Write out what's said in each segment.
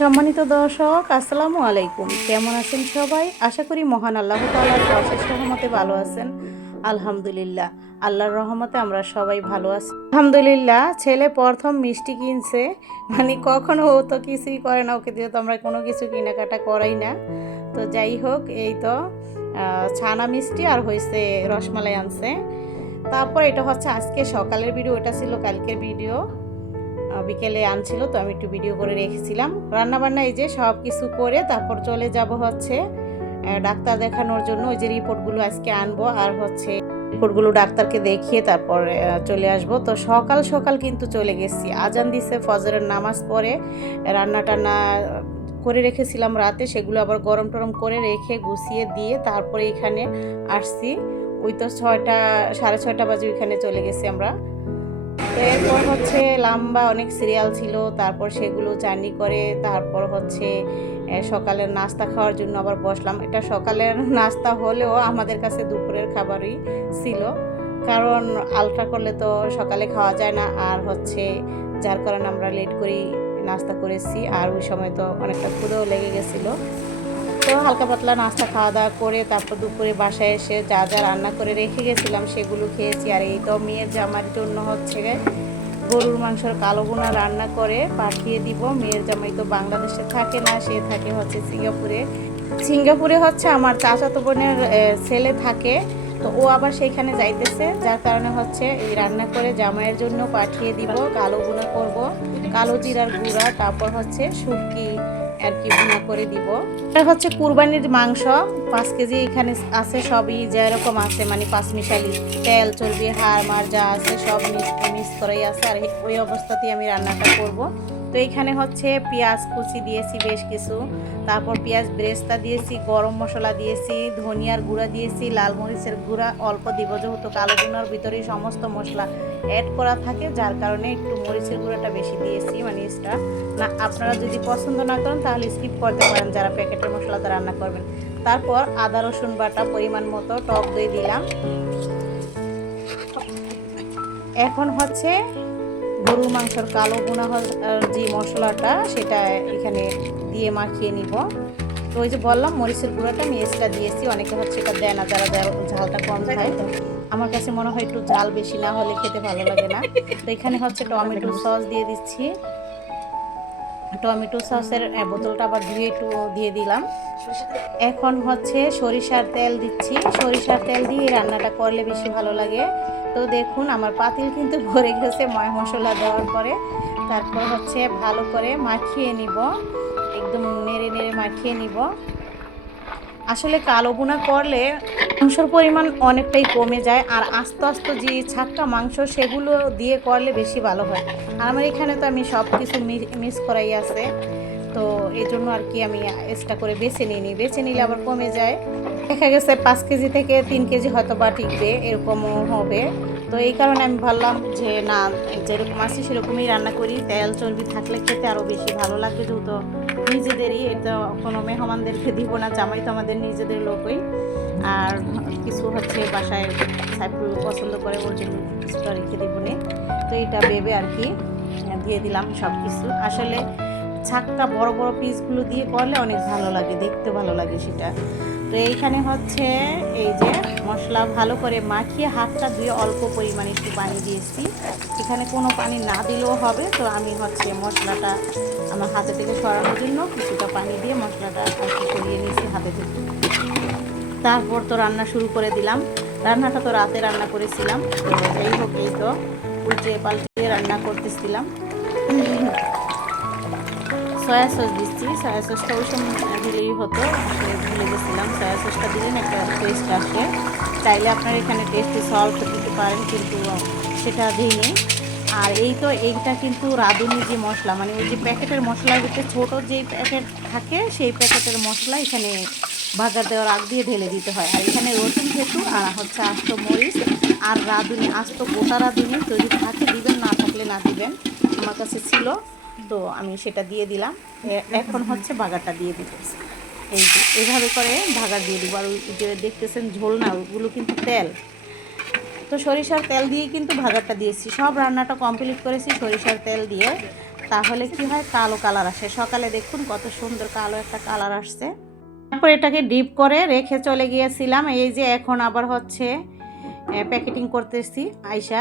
সম্মানিত দর্শক, আসসালামু আলাইকুম। কেমন আছেন সবাই? আশা করি মহান আল্লাহ অশেষ রহমতে ভালো আছেন। আলহামদুলিল্লাহ, আল্লাহর রহমতে আমরা সবাই ভালো আছি। আলহামদুলিল্লাহ, ছেলে প্রথম মিষ্টি কিনছে। মানে কখনো ও তো কিছুই করে না, ওকে দিয়ে তো আমরা কোনো কিছু কেনাকাটা করাই না। তো যাই হোক, এই তো ছানা মিষ্টি আর হয়েছে রসমালাই আনছে। তারপর এটা হচ্ছে আজকে সকালের ভিডিও এটা ছিল কালকের ভিডিও বিকেলে আনছিল, তো আমি একটু ভিডিও করে রেখেছিলাম। রান্না বান্না এই যে সব কিছু করে তারপর চলে যাব হচ্ছে ডাক্তার দেখানোর জন্য। ওই যে রিপোর্টগুলো আজকে আনব আর হচ্ছে রিপোর্টগুলো ডাক্তারকে দেখিয়ে তারপর চলে আসব। তো সকাল সকাল কিন্তু চলে গেছি। আজান দিছে ফজরের নামাজ পড়ে, রান্না টান্না করে রেখেছিলাম রাতে। সেগুলো আবার গরম টরম করে রেখে গুছিয়ে দিয়ে তারপরে এখানে আসছি। ওই তো ছয়টা, সাড়ে ছয়টা বাজে ওইখানে চলে গেছি আমরা। এরপর হচ্ছে লম্বা অনেক সিরিয়াল ছিল, তারপর সেগুলো জার্নি করে, তারপর হচ্ছে সকালের নাস্তা খাওয়ার জন্য আবার বসলাম। এটা সকালের নাস্তা হলেও আমাদের কাছে দুপুরের খাবারই ছিল। কারণ আলট্রা করলে তো সকালে খাওয়া যায় না, আর হচ্ছে যার কারণে আমরা লেট করেই নাস্তা করেছি, আর ওই সময় তো অনেকটা ক্ষুদেও লেগে গেছিল। তো হালকা পাতলা নাস্তা খাওয়া দাওয়া করে তারপর দুপুরে বাসায় এসে যা যা রান্না করে রেখে গেছিলাম সেগুলো খেয়েছি। আর এই তো মেয়ের জামার জন্য হচ্ছে গরুর মাংসের কালো বোনা রান্না করে পাঠিয়ে দিব। মেয়ের জামাই তো বাংলাদেশে থাকে না, সে থাকে হচ্ছে সিঙ্গাপুরে। সিঙ্গাপুরে হচ্ছে আমার চাচাতো বোনের ছেলে থাকে। তো ও আবার সেইখানে যাইতেছে, যার কারণে হচ্ছে এই রান্না করে জামাইয়ের জন্য পাঠিয়ে দিব। কালো বোনা করব, কালো জিরার গুঁড়া, তারপর হচ্ছে শুটকি আর কি ভুনা করে দিব। এটা হচ্ছে কুরবানির মাংস, পাঁচ কেজি এখানে আছে সবই, যেরকম আছে মানে পাঁচ মিশালি। তেল, চর্বি, হাড় মার যা আছে, সব মিক্স মিক্স করেই আছে, আর ওই অবস্থাতেই আমি রান্নাটা করব। তো এখানে হচ্ছে পেঁয়াজ কুচি দিয়েছি বেশ কিছু। তারপর পেঁয়াজ ব্রেস্তা দিয়েছি, গরম মশলা দিয়েছি, ধনিয়ার গুঁড়া দিয়েছি, লাল মরিচের গুঁড়া, অল্প দিব যেহেতু কালো গুঁড়ার ভিতরেই সমস্ত মশলা অ্যাড করা থাকে, যার কারণে একটু মরিচের গুঁড়োটা বেশি দিয়েছি মানে না, আপনারা যদি পছন্দ না করেন তাহলে স্কিপ করতে পারেন যারা প্যাকেটের মশলাতে রান্না করবেন। তারপর আদা, রসুন বাটা পরিমাণ মতো টক দই দিলাম। এখন হচ্ছে গরুর মাংসের কালো আর যে মশলাটা, সেটা এখানে দিয়ে মাখিয়ে নিব। তো ওই যে বললাম, মরিচের গুঁড়োটা আমি এক্সট্রা দিয়েছি। অনেকে হচ্ছে এটা দেয় না, যারা ঝালটা কম খায়। আমার কাছে মনে হয় একটু ঝাল বেশি না হলে খেতে ভালো লাগে না। তো এখানে হচ্ছে টমেটো সস দিয়ে দিচ্ছি। টমেটো সসের বোতলটা আবার ধুয়ে একটু দিয়ে দিলাম। এখন হচ্ছে সরিষার তেল দিচ্ছি। সরিষার তেল দিয়ে রান্নাটা করলে বেশি ভালো লাগে। তো দেখুন, আমার পাতিল কিন্তু ভরে গেছে ময় মশলা দেওয়ার পরে। তারপর হচ্ছে ভালো করে মাখিয়ে নিব। একদম নেড়ে নেড়ে মাখিয়ে নিব। আসলে কালো বুনা করলে মাংসর পরিমাণ অনেকটাই কমে যায়, আর আস্তে আস্তে যে ছাক্কা মাংস, সেগুলো দিয়ে করলে বেশি ভালো হয়। আর আমার এখানে তো আমি সব কিছু মিক্স করাই আছে। তো এই জন্য আর কি আমি এক্সট্রা করে বেছে নিই নি বেছে নিলে আবার কমে যায়। দেখা গেছে পাঁচ কেজি থেকে তিন কেজি হয়তো বা টিকবে, এরকমও হবে। তো এই কারণে আমি ভাবলাম যে, না, যেরকম আছে সেরকমই রান্না করি। তেল চর্বি থাকলে খেতে আরও বেশি ভালো লাগবে, যেহেতু নিজেদেরই এটা কোনো মেহমানদেরকে দিব না, জামাই তো আমাদের নিজেদের লোকই। আর কিছু হচ্ছে বাসায় সাইফুল পছন্দ করে, ওর জন্য কিছুটা রেখে দেবনে তো এটা ভেবে আর কি দিয়ে দিলাম সব কিছু আসলে ছাক্কা বড় বড় পিসগুলো দিয়ে করলে অনেক ভালো লাগে, দেখতে ভালো লাগে সেটা। তো এইখানে হচ্ছে এই যে মশলা ভালো করে মাখিয়ে হাতটা ধুয়ে অল্প পরিমাণে একটু পানি দিয়েছি। এখানে কোনো পানি না দিলেও হবে, তো আমি হচ্ছে মশলাটা আমার হাতে থেকে সরানোর জন্য কিছুটা পানি দিয়ে মশলাটা করিয়ে নিয়েছি হাতে থেকে। তারপর তো রান্না শুরু করে দিলাম। রান্নাটা তো রাতে রান্না করেছিলাম, তো যাই হোক এই তো উল্টে পাল্টে রান্না করতেছিলাম। সয়া সস দিচ্ছি সয়া সসটা ওই সময় দিলেই হতো ভুলে গেছিলাম। সয়া সসটা দিলে না একটা টেস্ট আসে চাইলে আপনার এখানে টেস্টে সল্ট দিতে পারেন, কিন্তু সেটা দিইনি। আর এই তো এইটা কিন্তু রাঁধুনি যে মশলা মানে ওই যে প্যাকেটের মশলার ভিতরে ছোটো যে প্যাকেট থাকে, সেই প্যাকেটের মশলা এখানে বাজার দেওয়ার আগ দিয়ে ঢেলে দিতে হয়। আর এখানে রসুন থেতু আর হচ্ছে আস্ত মরিচ আর রাঁধুনি, আস্ত গোটা রাঁধুনি যদি থাকে, দিবেন, না থাকলে না দিবেন। আমার কাছে ছিল। তো আমি সেটা দিয়ে দিলাম। এখন হচ্ছে বাগারটা দিয়ে দিব। এই যে, এভাবে করে ভাগার দিয়ে দিব। আর ওই যে দেখতেছেন ঝোল না, ওগুলো কিন্তু তেল। তো সরিষার তেল দিয়ে কিন্তু ভাগারটা দিয়েছি। সব রান্নাটা কমপ্লিট করেছি সরিষার তেল দিয়ে। তাহলে কি হয়? কালো কালার আসে। সকালে দেখুন কত সুন্দর কালো একটা কালার আসছে। তারপর এটাকে ডিপ করে রেখে চলে গিয়েছিলাম। এই যে এখন আবার হচ্ছে প্যাকেটিং করতেছি আইসা।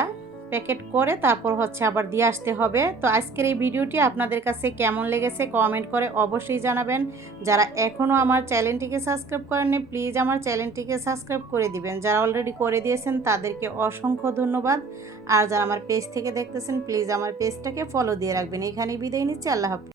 প্যাকেট করে তারপর হচ্ছে আবার দিয়ে আসতে হবে। তো আজকের এই ভিডিওটি আপনাদের কাছে কেমন লেগেছে কমেন্ট করে অবশ্যই জানাবেন। যারা এখনও আমার চ্যানেলটিকে সাবস্ক্রাইব করেননি, প্লিজ আমার চ্যানেলটিকে সাবস্ক্রাইব করে দিবেন। যারা অলরেডি করে দিয়েছেন, তাদেরকে অসংখ্য ধন্যবাদ। আর যারা আমার পেজ থেকে দেখতেছেন, প্লিজ আমার পেজটাকে ফলো দিয়ে রাখবেন। এখানেই বিদায় নিচ্ছি, আল্লাহ হাফিজ।